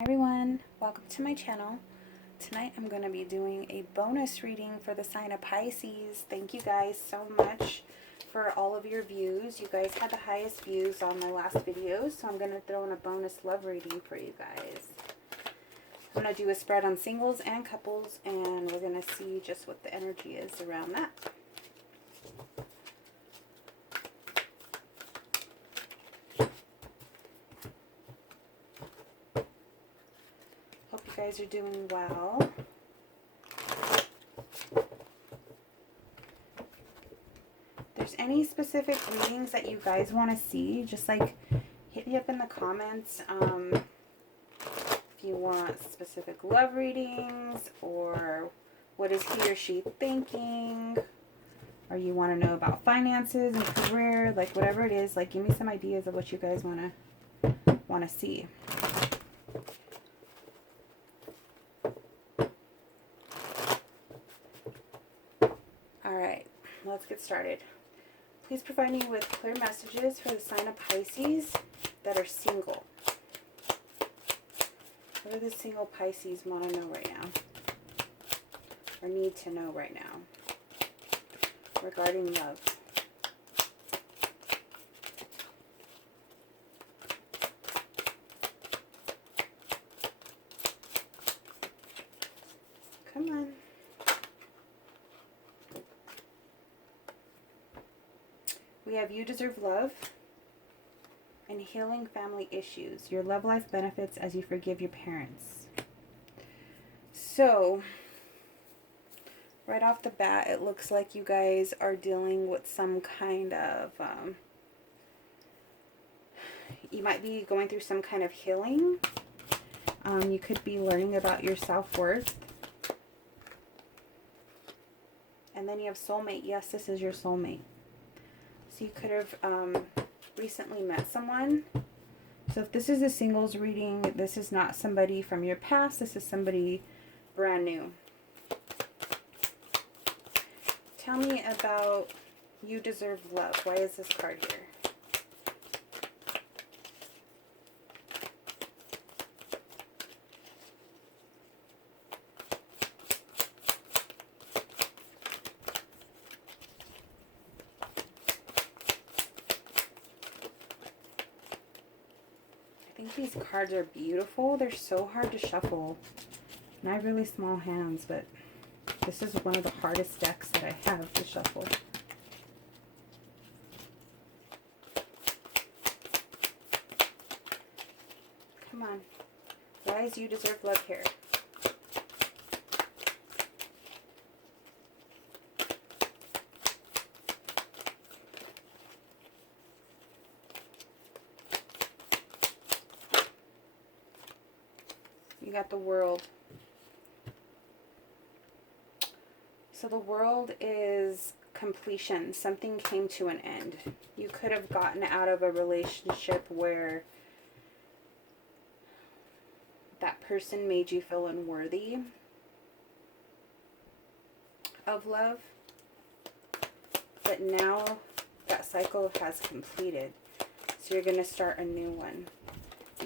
Hi everyone, welcome to my channel. Tonight I'm going to be doing a bonus reading for the sign of Pisces. Thank you guys so much for all of your views. You guys had the highest views on my last videos, so I'm going to throw in a bonus love reading for you guys. I'm going to do a spread on singles and couples, and we're going to see just what the energy is around that. Hope you guys are doing well. If there's any specific readings that you guys want to see, just like hit me up in the comments. If you want specific love readings, or what is he or she thinking, or you want to know about finances and career, like whatever it is, like give me some ideas of what you guys want to see. Alright, let's get started. Please provide me with clear messages for the sign of Pisces that are single. What do the single Pisces want to know right now? Or need to know right now regarding love? Come on. We have you deserve love and healing family issues. Your love life benefits as you forgive your parents. So, right off the bat, it looks like you guys are dealing with some kind of, you might be going through some kind of healing. You could be learning about your self-worth. And then you have soulmate. Yes, this is your soulmate. So you could have recently met someone. So if this is a singles reading, this is not somebody from your past. This is somebody brand new. Tell me about you deserve love. Why is this card here? I think these cards are beautiful. They're so hard to shuffle. And I have really small hands, but this is one of the hardest decks that I have to shuffle. Come on. Why is you deserve love here? You got the World. So the World is completion. Something came to an end. You could have gotten out of a relationship where that person made you feel unworthy of love. But now that cycle has completed. So you're going to start a new one.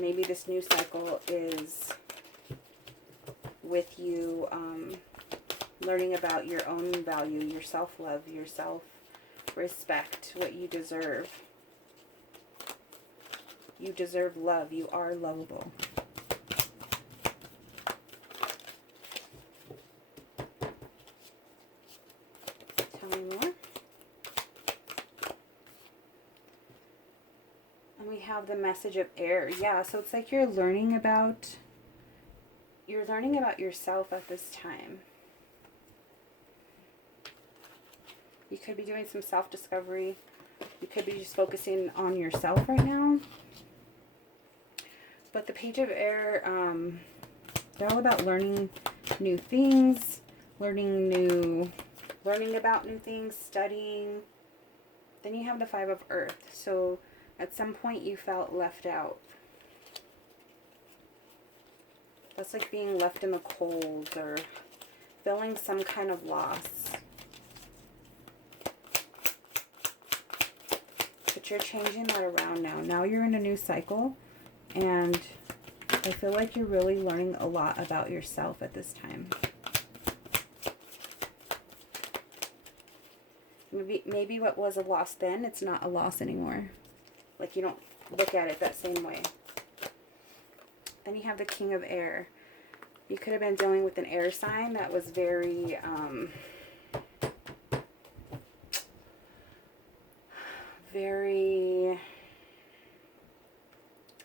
Maybe this new cycle is with you learning about your own value, your self-love, your self-respect, what you deserve. You deserve love. You are lovable. Tell me more. And we have the message of air. Yeah, so it's like you're learning about yourself at this time. You could be doing some self-discovery. You could be just focusing on yourself right now. But the page of air, they're all about learning new things, learning about new things, studying. Then you have the Five of Earth. So at some point you felt left out. That's like being left in the cold or feeling some kind of loss. But you're changing that around now. Now you're in a new cycle, and I feel like you're really learning a lot about yourself at this time. Maybe what was a loss then, it's not a loss anymore. Like you don't look at it that same way. Then you have the King of Air. You could have been dealing with an air sign that was very,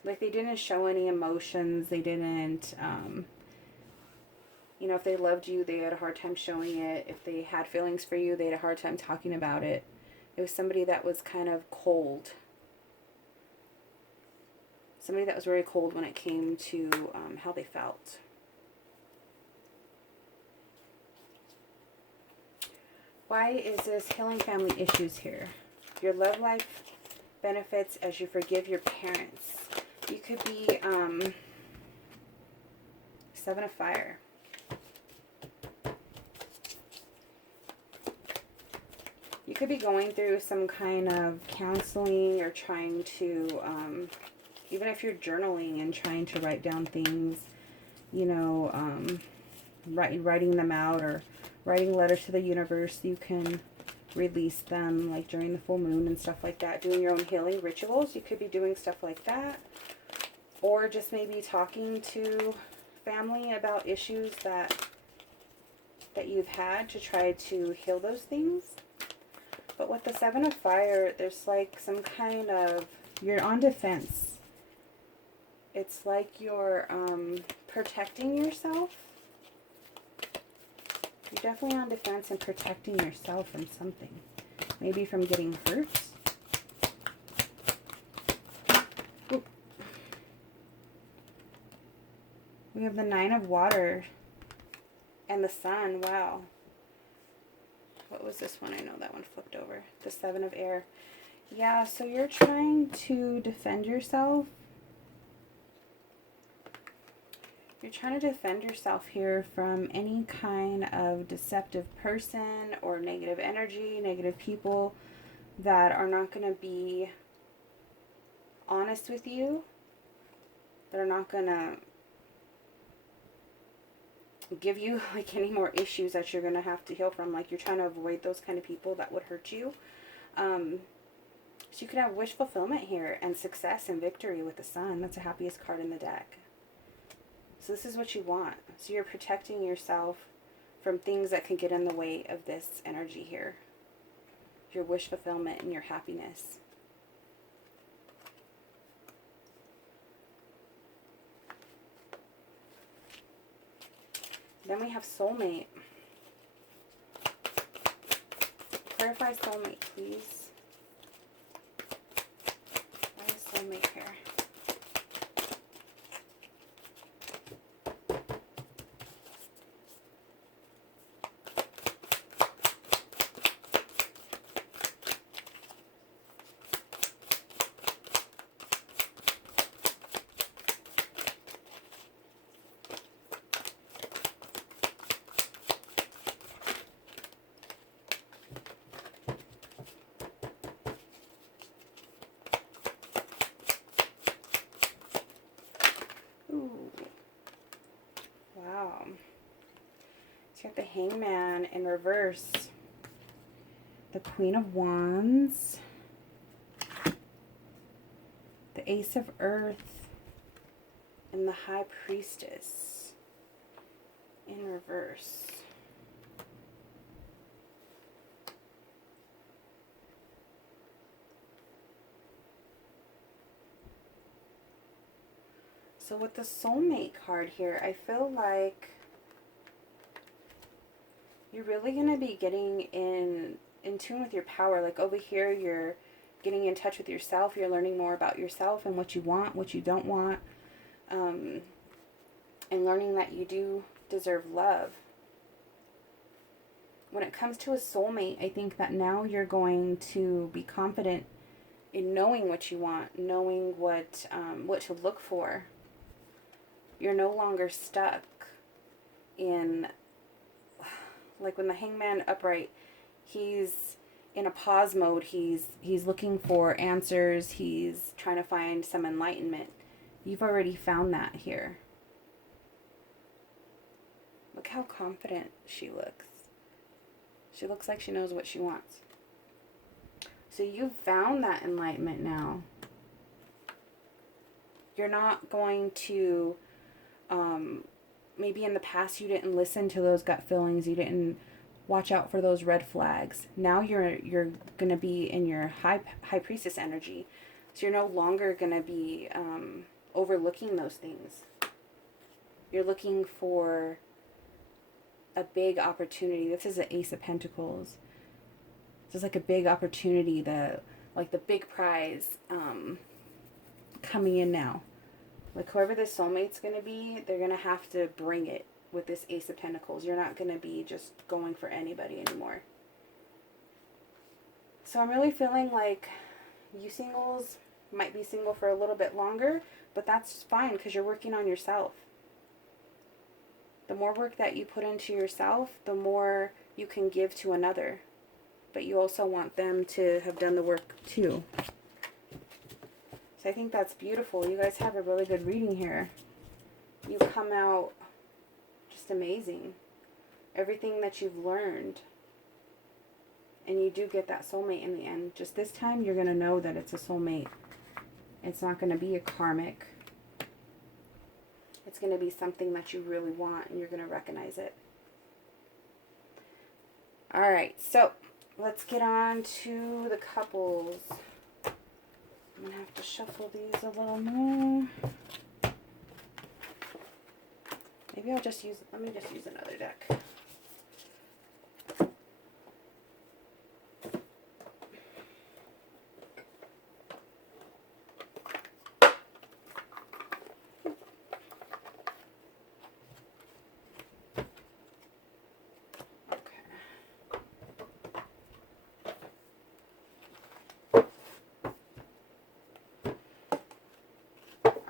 like they didn't show any emotions. They didn't, you know, if they loved you, they had a hard time showing it. If they had feelings for you, they had a hard time talking about it. It was somebody that was kind of cold. Somebody that was very cold when it came to how they felt. Why is this healing family issues here? Your love life benefits as you forgive your parents. You could be Seven of Fire. You could be going through some kind of counseling or trying to, even if you're journaling and trying to write down things, you know, writing them out or writing letters to the universe, you can release them like during the full moon and stuff like that. Doing your own healing rituals, you could be doing stuff like that. Or just maybe talking to family about issues that you've had to try to heal those things. But with the Seven of Fire, there's like some kind of, you're on defense. It's like you're protecting yourself. You're definitely on defense and protecting yourself from something. Maybe from getting hurt. Ooh. We have the Nine of Water and the Sun. Wow. What was this one? I know that one flipped over. The Seven of Air. Yeah, so you're trying to defend yourself. You're trying to defend yourself here from any kind of deceptive person or negative energy, negative people that are not going to be honest with you. That are not going to give you like any more issues that you're going to have to heal from. Like you're trying to avoid those kind of people that would hurt you. So you could have wish fulfillment here and success and victory with the Sun. That's the happiest card in the deck. So this is what you want. So you're protecting yourself from things that can get in the way of this energy here. Your wish fulfillment and your happiness. Then we have soulmate. Clarify soulmate, please. Why is soulmate here? Wow. So you got the Hangman in reverse. The Queen of Wands. The Ace of Earth. And the High Priestess in reverse. So with the soulmate card here, I feel like you're really going to be getting in tune with your power. Like over here, you're getting in touch with yourself. You're learning more about yourself and what you want, what you don't want. And learning that you do deserve love. When it comes to a soulmate, I think that now you're going to be confident in knowing what you want, knowing what to look for. You're no longer stuck in, like when the Hangman upright, he's in a pause mode. He's looking for answers. He's trying to find some enlightenment. You've already found that here. Look how confident she looks. She looks like she knows what she wants. So you've found that enlightenment now. You're not going to, maybe in the past you didn't listen to those gut feelings. You didn't watch out for those red flags. Now you're going to be in your high priestess energy. So you're no longer going to be overlooking those things. You're looking for a big opportunity. This is an Ace of Pentacles. This is like a big opportunity, like the big prize coming in now. Like whoever this soulmate's going to be, they're going to have to bring it with this Ace of Pentacles. You're not going to be just going for anybody anymore. So I'm really feeling like you singles might be single for a little bit longer, but that's fine because you're working on yourself. The more work that you put into yourself, the more you can give to another. But you also want them to have done the work too. So I think that's beautiful. You guys have a really good reading here. You come out just amazing. Everything that you've learned. And you do get that soulmate in the end. Just this time, you're going to know that it's a soulmate. It's not going to be a karmic. It's going to be something that you really want, and you're going to recognize it. All right, so let's get on to the couples. I'm going to have to shuffle these a little more. Maybe I'll just use, let me just use another deck.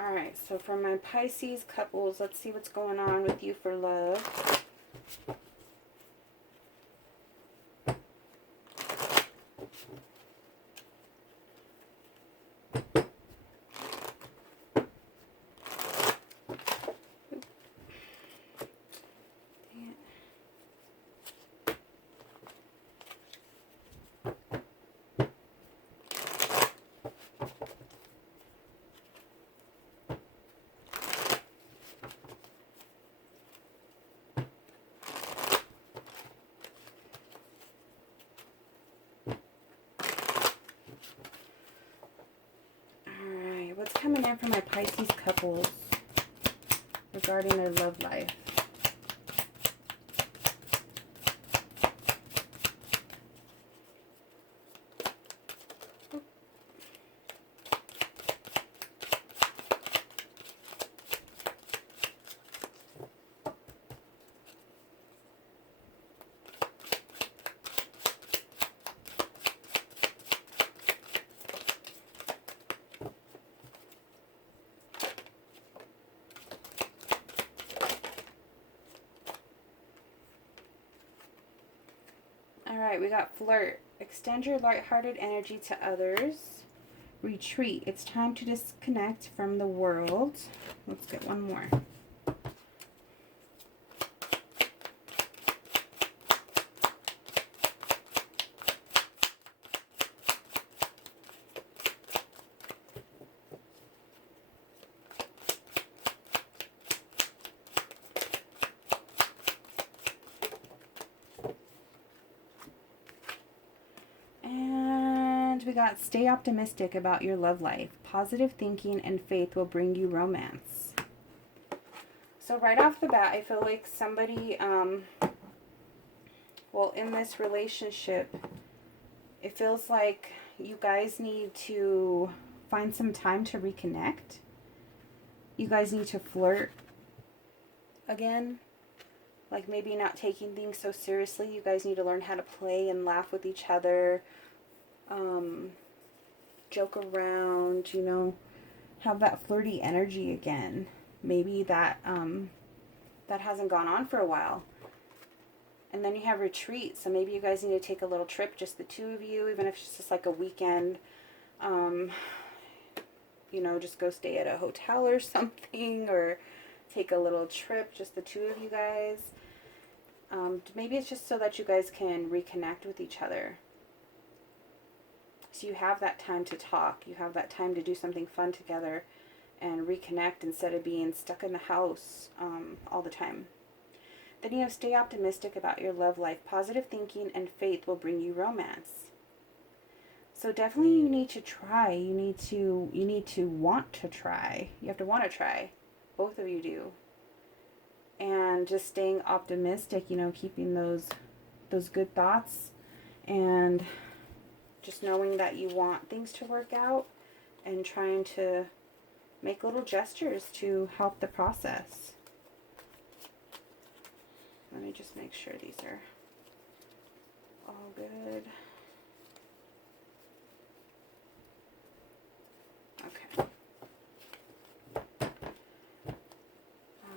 Alright, so for my Pisces couples, let's see what's going on with you for love. What's coming in for my Pisces couples regarding their love life? Alright, we got flirt. Extend your lighthearted energy to others. Retreat. It's time to disconnect from the world. Let's get one more. We got stay optimistic about your love life. Positive thinking and faith will bring you romance. So right off the bat, I feel like somebody, well, in this relationship, it feels like you guys need to find some time to reconnect. You guys need to flirt again. Like maybe not taking things so seriously. You guys need to learn how to play and laugh with each other. Joke around, you know, have that flirty energy again. Maybe that that hasn't gone on for a while. And then you have retreat, so maybe you guys need to take a little trip, just the two of you, even if it's just like a weekend. you know, just go stay at a hotel or something, or take a little trip, just the two of you guys. Maybe it's just so that you guys can reconnect with each other. So you have that time to talk. You have that time to do something fun together and reconnect instead of being stuck in the house all the time. Then you have stay optimistic about your love life. Positive thinking and faith will bring you romance. So definitely you need to try. You need to want to try. You have to want to try. Both of you do. And just staying optimistic, you know, keeping those good thoughts, and just knowing that you want things to work out and trying to make little gestures to help the process. Let me just make sure these are all good. Okay. All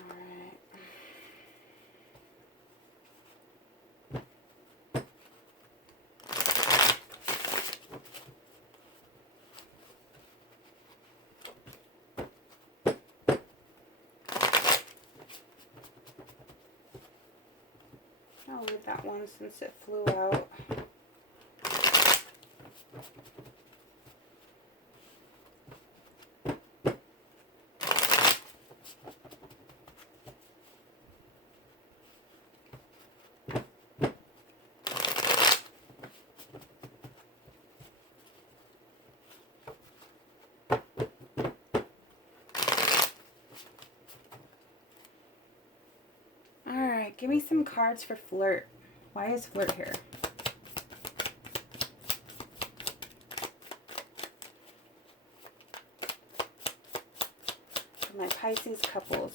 right. I'll leave that one since it flew out. Alright, give me some cards for flirt. Why is flirt here? For my Pisces couples.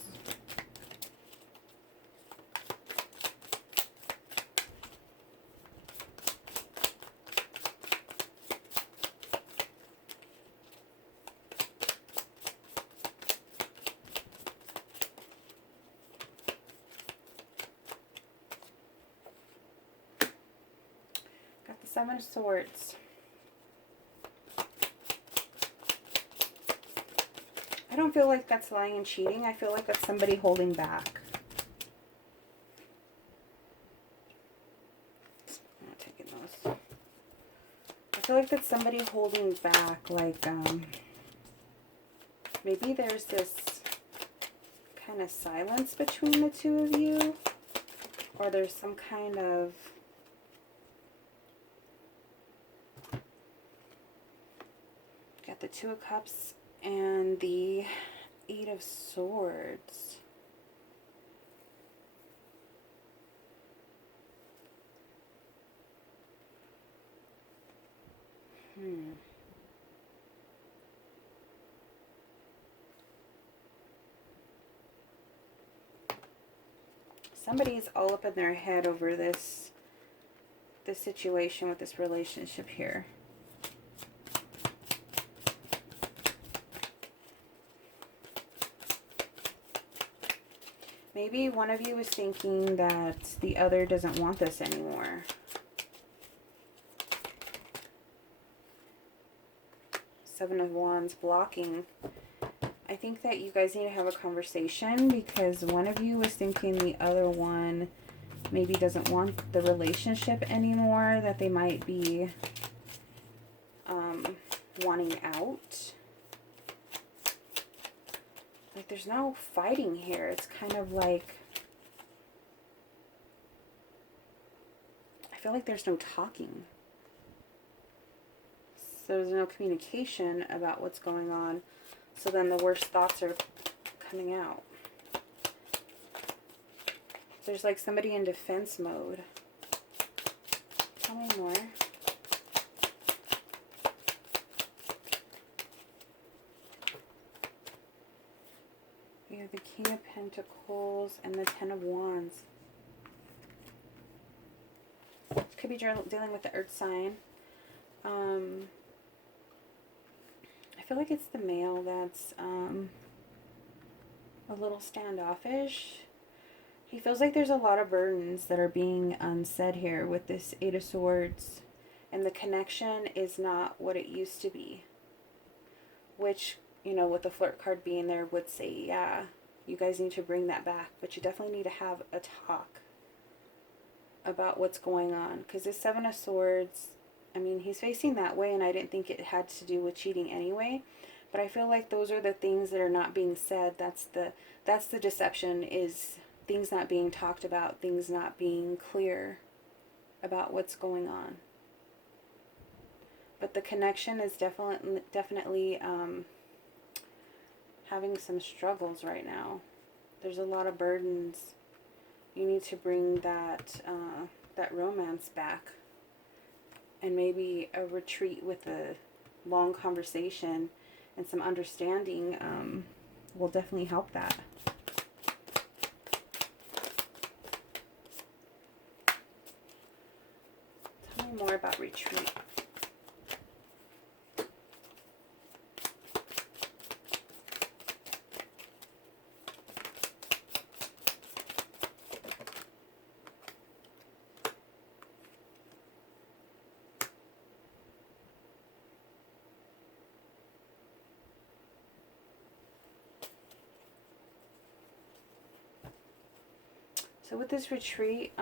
Got the Seven of Swords. I don't feel like that's lying and cheating. I feel like that's somebody holding back. I'm not taking those. I feel like that's somebody holding back. Like, maybe there's this kind of silence between the two of you. Or there's some kind of... Got the Two of Cups and the Eight of Swords. Somebody's all up in their head over this situation with this relationship here. Maybe one of you is thinking that the other doesn't want this anymore. Seven of Wands blocking. I think that you guys need to have a conversation, because one of you is thinking the other one maybe doesn't want the relationship anymore, that they might be wanting out. Like, there's no fighting here. It's kind of like, I feel like there's no talking. So there's no communication about what's going on. So then the worst thoughts are coming out. There's like somebody in defense mode. Tell me more. We have the King of Pentacles and the Ten of Wands. Could be dealing with the Earth sign. I feel like it's the male that's a little standoffish. He feels like there's a lot of burdens that are being said here with this Eight of Swords. And the connection is not what it used to be. Which, you know, with the flirt card being there, would say, yeah, you guys need to bring that back. But you definitely need to have a talk about what's going on. Because the Seven of Swords, I mean, he's facing that way, and I didn't think it had to do with cheating anyway. But I feel like those are the things that are not being said. That's the deception, is things not being talked about, things not being clear about what's going on. But the connection is definitely having some struggles right now. There's a lot of burdens. You need to bring that that romance back, and maybe a retreat with a long conversation and some understanding will definitely help that. Tell me more about retreat. So with this retreat,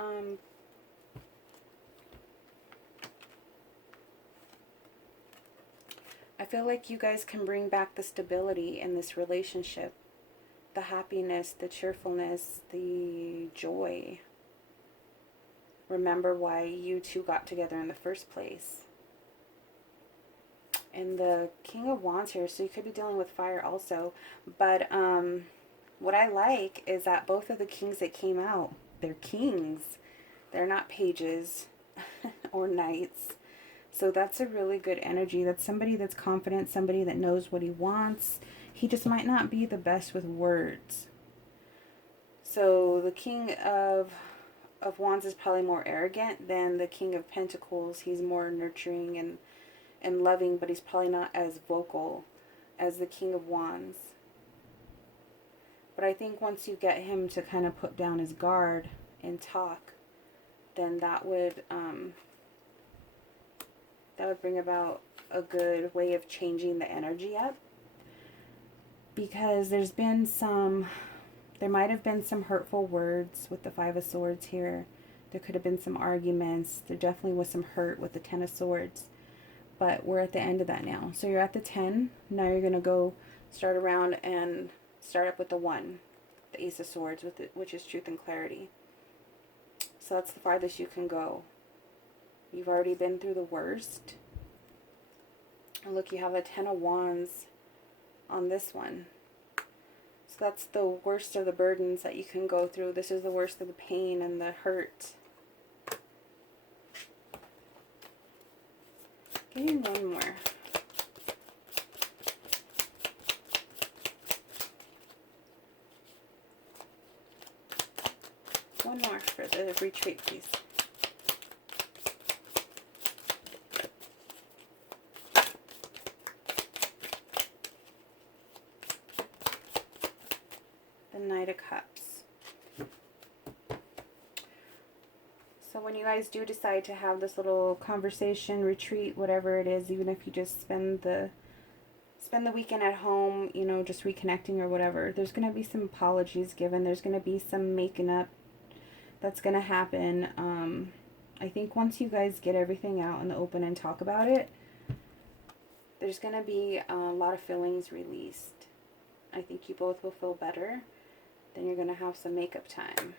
I feel like you guys can bring back the stability in this relationship, the happiness, the cheerfulness, the joy. Remember why you two got together in the first place. And the King of Wands here, so you could be dealing with fire also. But what I like is that both of the kings that came out, they're kings. They're not pages or knights. So that's a really good energy. That's somebody that's confident, somebody that knows what he wants. He just might not be the best with words. So the King of Wands is probably more arrogant than the King of Pentacles. He's more nurturing and loving, but he's probably not as vocal as the King of Wands. But I think once you get him to kind of put down his guard and talk, then that would bring about a good way of changing the energy up. Because there might have been some hurtful words with the Five of Swords here. There could have been some arguments. There definitely was some hurt with the Ten of Swords. But we're at the end of that now. So you're at the 10. Now you're going to go start around and start up with the 1. The Ace of Swords, which is truth and clarity. So that's the farthest you can go. You've already been through the worst. And look, you have a 10 of Wands on this one. So that's the worst of the burdens that you can go through. This is the worst of the pain and the hurt. Give me one more. One more for the retreat, please. The Knight of Cups. So when you guys do decide to have this little conversation, retreat, whatever it is, even if you just spend the weekend at home, you know, just reconnecting or whatever, there's going to be some apologies given. There's going to be some making up that's going to happen. I think once you guys get everything out in the open and talk about it, there's going to be a lot of feelings released. I think you both will feel better. Then you're going to have some makeup time.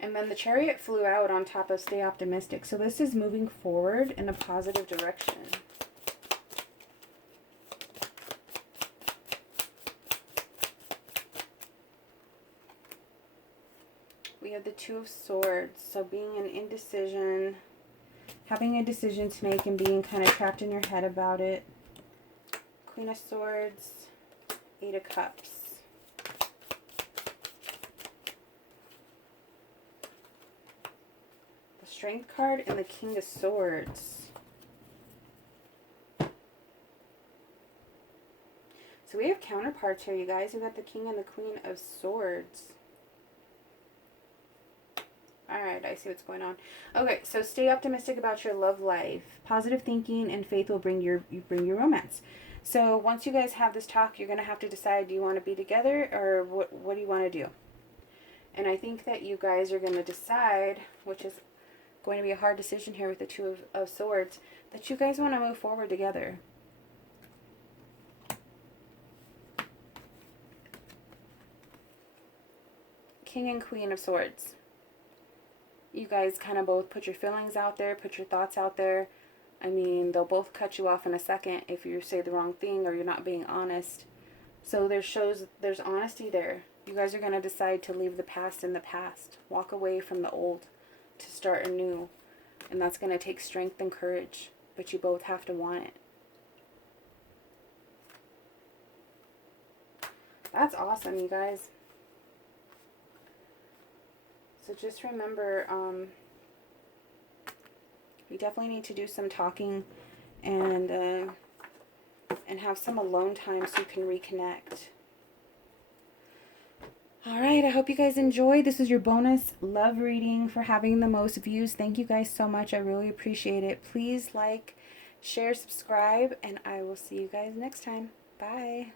And then the Chariot flew out on top of Stay Optimistic. So this is moving forward in a positive direction. We have the Two of Swords. So being an indecision, having a decision to make and being kind of trapped in your head about it. Queen of Swords, Eight of Cups. Strength card and the King of Swords. So we have counterparts here, you guys. We got the King and the Queen of Swords. Alright, I see what's going on. Okay, so stay optimistic about your love life. Positive thinking and faith will bring your romance. So once you guys have this talk, you're going to have to decide, do you want to be together or what do you want to do? And I think that you guys are going to decide, which is going to be a hard decision here with the Two of Swords, that you guys want to move forward together. King and Queen of Swords. You guys kind of both put your feelings out there, put your thoughts out there. I mean, they'll both cut you off in a second if you say the wrong thing or you're not being honest. So there's honesty there. You guys are going to decide to leave the past in the past. Walk away from the old to start anew. And that's going to take strength and courage. But you both have to want it. That's awesome, you guys. So just remember, you definitely need to do some talking and have some alone time so you can reconnect. Alright, I hope you guys enjoyed. This is your bonus love reading for having the most views. Thank you guys so much. I really appreciate it. Please like, share, subscribe, and I will see you guys next time. Bye.